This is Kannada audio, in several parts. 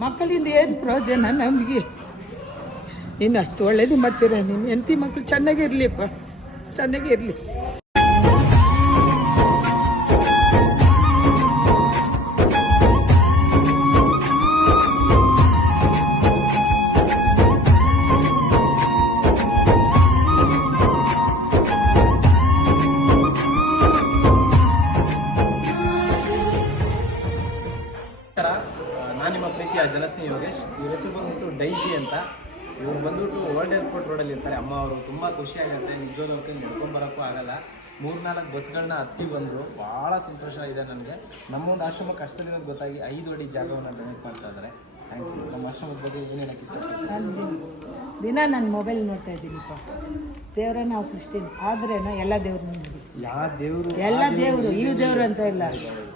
ಮಕ್ಕಳಿಂದ ಏನು ಪ್ರಯೋಜನ? ನಮಗೆ ನೀನು ಅಷ್ಟು ಒಳ್ಳೇದು ಮಾಡ್ತೀರ ನೀನು? ಹೆಂಡತಿ ಮಕ್ಕಳು ಚೆನ್ನಾಗಿರ್ಲಿಪ್ಪ. ಚೆನ್ನಾಗಿರ್ಲಿ. ನಾನು ನಿಮ್ಮ ಪ್ರೀತಿಯ ಜಲಸ್ನಿ ಯೋಗೇಶ್. ಇವ್ರ ಹೆಸರು ಬಂದ್ಬಿಟ್ಟು ಡೈಜಿ ಅಂತ. ಇವ್ರು ಬಂದ್ಬಿಟ್ಟು ಓಲ್ಡ್ ಏರ್ಪೋರ್ಟ್ ರೋಡಲ್ಲಿ ಇರ್ತಾರೆ. ಅಮ್ಮ ಅವರು ತುಂಬ ಖುಷಿಯಾಗಿರುತ್ತೆ ನಿಜವಾದ ಅವ್ರಿಗೆ ನಡ್ಕೊಂಬರೋಕ್ಕೂ ಆಗಲ್ಲ. ಮೂರ್ನಾಲ್ಕು ಬಸ್ಗಳನ್ನ ಹತ್ತಿ ಬಂದರು. ಭಾಳ ಸಂತೋಷ ಇದೆ ನನಗೆ. ನಮ್ಮ ಒಂದು ಆಶ್ರಮ ಕಷ್ಟದಿರೋದು ಗೊತ್ತಾಗಿ ಐದು ಅಡಿ ಜಾಗವನ್ನು ಡೊನೇಟ್ ಮಾಡ್ತಾ ಇದ್ದಾರೆ. ಥ್ಯಾಂಕ್ ಯು ನಮ್ಮ ಆಶ್ರಮದ ಬಗ್ಗೆ ಏನು ಹೇಳಕ್ಕೆ ಇಷ್ಟಪಡ್ತೀನಿ ನಾನು ದಿನ ನಾನು ಮೊಬೈಲ್ ನೋಡ್ತಾ ಇದ್ದೀನಿ ದೇವರ ನಾವು ಕ್ರಿಶ್ಚಿಯನ್ ಆದ್ರೆ ಎಲ್ಲ ದೇವ್ರನ್ನ ಮುಗಿತೀವಿ ಯಾವ ದೇವರು? ಎಲ್ಲ ದೇವರು ಈ ದೇವ್ರು ಅಂತ ಇಲ್ಲ.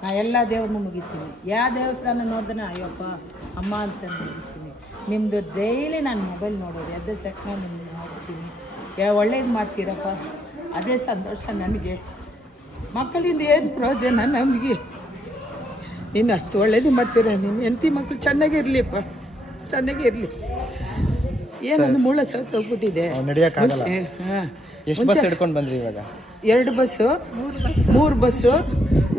ನಾ ಎಲ್ಲ ದೇವ್ರನ್ನ ಮುಗಿತೀನಿ. ಯಾವ ದೇವಸ್ಥಾನ ನೋಡಿದ್ರೆ ಅಯ್ಯಪ್ಪ ಅಮ್ಮ ಅಂತ ಮುಗಿತೀನಿ. ನಿಮ್ಮದು ಡೈಲಿ ನಾನು ಮೊಬೈಲ್ ನೋಡೋದು. ಎದ್ದ ಸೆಕ್ ನಿಮ್ಗೆ ನೋಡ್ತೀನಿ. ಒಳ್ಳೇದು ಮಾಡ್ತೀರಪ್ಪ. ಅದೇ ಸಂತೋಷ ನನಗೆ. ಮಕ್ಕಳಿಂದ ಏನು ಪ್ರಯೋಜನ ನಮಗೆ? ನೀನು ಅಷ್ಟು ಒಳ್ಳೇದು ಮಾಡ್ತೀರ ನೀನು? ಹೆಂಡತಿ ಮಕ್ಕಳು ಚೆನ್ನಾಗಿರ್ಲಿಪ್ಪ ಚೆನ್ನಾಗಿರ್ಲಿ ಏನೊಂದು ಮುಳ್ಳ ಸತ್ತು ಹೋಗ್ಬಿಟ್ಟಿದೆ ಹಿಡ್ಕೊಂಡು ಬಂದ್ರಿ ಇವಾಗ? ಎರಡು ಬಸ್ಸು. ಮೂರು ಬಸ್ಸು.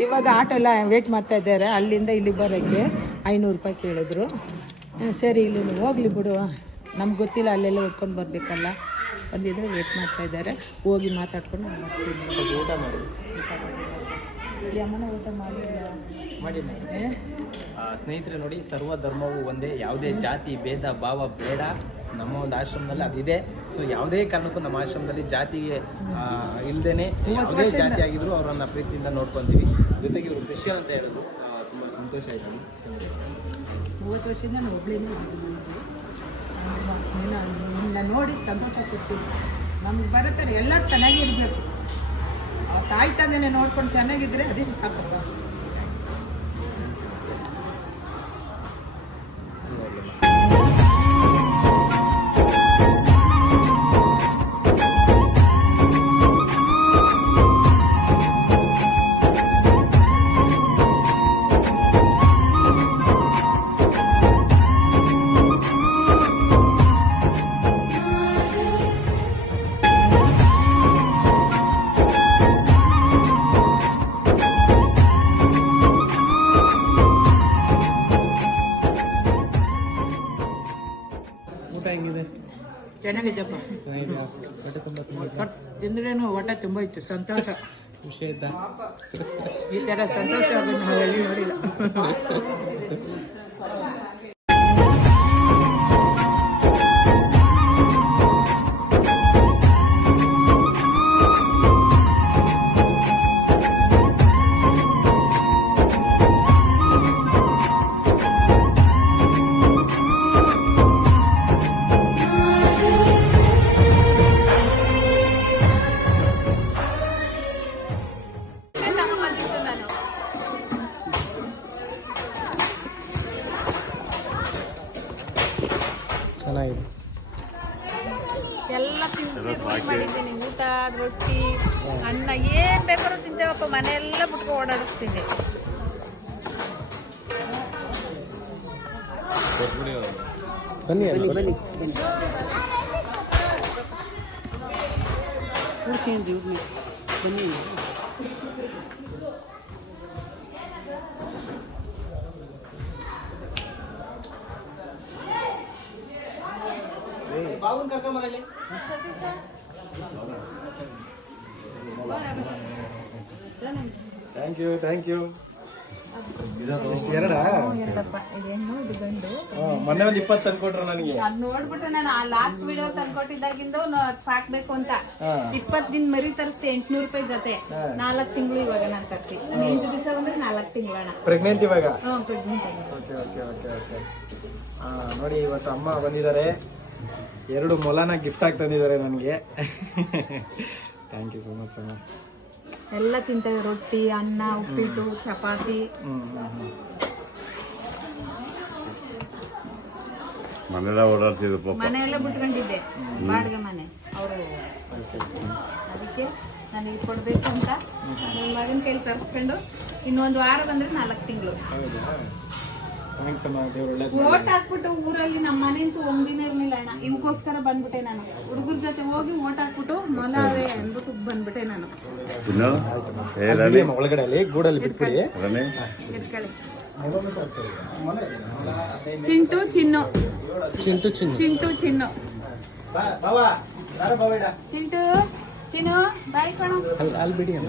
ಇವಾಗ ಆಟೋ ಎಲ್ಲ ವೇಟ್ ಮಾಡ್ತಾ ಇದ್ದಾರೆ. ಅಲ್ಲಿಂದ ಇಲ್ಲಿ ಬರೋಕ್ಕೆ ಐನೂರು ರೂಪಾಯಿ ಕೇಳಿದ್ರು. ಸರಿ ಇಲ್ಲಿ ಹೋಗ್ಲಿ ಬಿಡು. ನಮ್ಗೆ ಗೊತ್ತಿಲ್ಲ ಅಲ್ಲೆಲ್ಲ ಹೊಡ್ಕೊಂಡು ಬರಬೇಕಲ್ಲ. ಬಂದಿದ್ರೆ ವೇಟ್ ಮಾಡ್ತಾ ಇದ್ದಾರೆ. ಹೋಗಿ ಮಾತಾಡ್ಕೊಂಡು ಊಟ ಮಾಡಿ. ಊಟ ಮಾಡಿ ಸ್ನೇಹಿತರೆ ನೋಡಿ ಸರ್ವ ಧರ್ಮವು ಒಂದೇ ಯಾವುದೇ ಜಾತಿ ಭೇದ ಭಾವ ಬೇಡ. ನಮ್ಮ ಒಂದು ಆಶ್ರಮದಲ್ಲಿ ಅದಿದೆ. ಸೊ ಯಾವುದೇ ಕಾರಣಕ್ಕೂ ನಮ್ಮ ಆಶ್ರಮದಲ್ಲಿ ಜಾತಿಗೆ ಇಲ್ಲದೇನೆ ಯಾವುದೇ ಜಾತಿ ಆಗಿದ್ರು ಅವರನ್ನ ಪ್ರೀತಿಯಿಂದ ನೋಡ್ಕೊಂತೀವಿ. ಜೊತೆಗೆ ಇವರು ಖುಷಿ ಅಂತ ಹೇಳೋದು ತುಂಬ ಸಂತೋಷ ಆಯ್ತು ಮೂವತ್ತು ವರ್ಷದಿಂದ ನಾನು ಒಬ್ಳೇನೇ ನಿನ್ನ ನೋಡಿ ಸಂತೋಷ ಕೊಡ್ತೀನಿ ನಮ್ಗೆ ಬರುತ್ತಾರೆ ಎಲ್ಲ ಚೆನ್ನಾಗಿರ್ಬೇಕು ಆ ತಾಯಿ ತಂದೆನೇ ನೋಡ್ಕೊಂಡು ಚೆನ್ನಾಗಿದ್ರೆ ಅದೇ ಸಾಕಪ್ಪ ಚೆನ್ನಾಗಿದ್ದಪ್ಪ ತಿಂದ್ರೇನು ಹೊಟ್ಟೆ ತುಂಬ ಇತ್ತು ಸಂತೋಷ. ಖುಷಿ ಆಯ್ತಾ? ಈ ಥರ ಸಂತೋಷ ಅದನ್ನು ನಾವೆಲ್ಲಿ ನೋಡಿಲ್ಲ. ಚೆನ್ನಾಗಿದೆ. ಎಲ್ಲ ತಿನ್ಸಿ ಮಾಡಿದ್ದೀನಿ. ಊಟ ರೊಟ್ಟಿ ಅನ್ನ ಏನ್ ಬೇಕಾದ್ರೂ ತಿಂತೇವಪ್ಪ ಮನೆಯೆಲ್ಲ ಬಿಟ್ಕೊ ಓಡಾಡಿಸ್ತೀನಿ. ಬನ್ನಿ ಬನ್ನಿ ಬಾಬುನ್ ಕರ್ಕೊಂಬರಲ್ಲಿ ಥ್ಯಾಂಕ್ ಯು ಥ್ಯಾಂಕ್ ಯು ಎರಡಾ? ಮೊನ್ನೆ ಒಂದು ಇಪ್ಪತ್ತು ತಂದ್ಕೊಟ್ರು ನನಗೆ ಅದ್ ನೋಡ್ಬಿಟ್ಟು ನಾನು ಆ ಲಾಸ್ಟ್ ವಿಡಿಯೋ ತಂದ್ಕೊಟ್ಟಿದ್ದಾಗಿಂದ ಸಾಕ್ಬೇಕು ಅಂತ. ಇಪ್ಪತ್ ದಿನ ಮರಿ ತರಿಸ್ತೆ ಎಂಟ್ನೂರು ರೂಪಾಯಿ ಜೊತೆ. ನಾಲ್ಕ್ ತಿಂಗಳು ಇವಾಗ ನಾನು ತರಿಸಿ. ಎಂಟು ದಿವಸ ಬಂದ್ರೆ ನಾಲ್ಕು ತಿಂಗಳಣ ಪ್ರೆಗ್ನೆಂಟ್ ಇವಾಗ? Pregnant okay okay okay okay ನೋಡಿ ಇವತ್ತು ಅಮ್ಮ ಬಂದಿದ್ದಾರೆ. ಎರಡು ಮೊಲನ ಗಿಫ್ಟ್ ಆಗಿ ತಂದಿದ್ದಾರೆ ನನಗೆ. ಥ್ಯಾಂಕ್ ಯು ಸೊ ಮಚ್ ಅಮ್ಮ. ಎಲ್ಲ ತಿಂತೇವೆ ರೊಟ್ಟಿ ಅನ್ನ ಉಪ್ಪಿಟ್ಟು ಚಪಾತಿ. ಮನೆಲ್ಲ ಓಡಾಡ್ತಿದ್ರು ಪಾಪ. ಮನೆಯೆಲ್ಲ ಬಿಟ್ಕೊಂಡಿದ್ದೆ. ಬಾಡಿಗೆ ಮನೆ. ಅವರು ಅದಕ್ಕೆ ನನಗೆ ಕೊಡಬೇಕು ಅಂತ. ನನ್ನ ಮಗನ ಕೈಲಿ ತರಿಸ್ಕೊಂಡು ಇನ್ನೊಂದು ವಾರ ಬಂದ್ರೆ ನಾಲ್ಕು ತಿಂಗಳು. ಓಟ್ ಹಾಕ್ಬಿಟ್ಟು ಊರಲ್ಲಿ ನಮ್ಮ ಮನೆಂತೂ ಒಂದಿನ ಇರ್ಲಿಲ್ಲ ಅಣ್ಣ ಇವಕ್ಕೋಸ್ಕರ ಬಂದ್ಬಿಟ್ಟೆ ನಾನು ಹುಡುಗರ ಜೊತೆ ಹೋಗಿ ಓಟ್ ಹಾಕ್ಬಿಟ್ಟು ಮೊಲ ಅವೇ ಅಂದ್ಬಿಟ್ಟು ಬಂದ್ಬಿಟ್ಟೆ ನಾನು ಇನ್ನು ಏ ರವಿ ಒಳಗಡೆ ಅಲ್ಲಿ ಗೂಡಲ್ಲಿ ಬಿಟ್ಬಿಡಿ ರವಿ ಎತ್ಕೊಳ್ಳಿ ಚಿಂಟು ಚಿನ್ನು ಚಿಂಟು ಚಿನ್ನ ಚಿಂಟು ಚಿನ್ನು ಬಾವಾ ಯಾರು ಬಾವೇಡ ಚಿಂಟು ಚಿನ್ನು ಬಾಯ್ ಕಣ ಅಲ್ಲಿ ಅಲ್ಲಿ ಬಿಡಿ ಅಮ್ಮ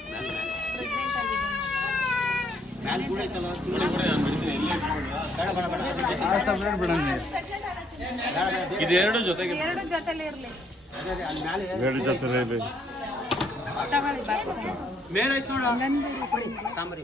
ಇದು ಎರಡು ಜೊತೆಗೆ ಎರಡು ಜೊತೆಲಿ ಇರಲಿ. ಎರಡು ಜೊತೆ ತಗೊಳ್ಳಿ ಬಾಕ್ಸ್ ತಾಂಬರಿ.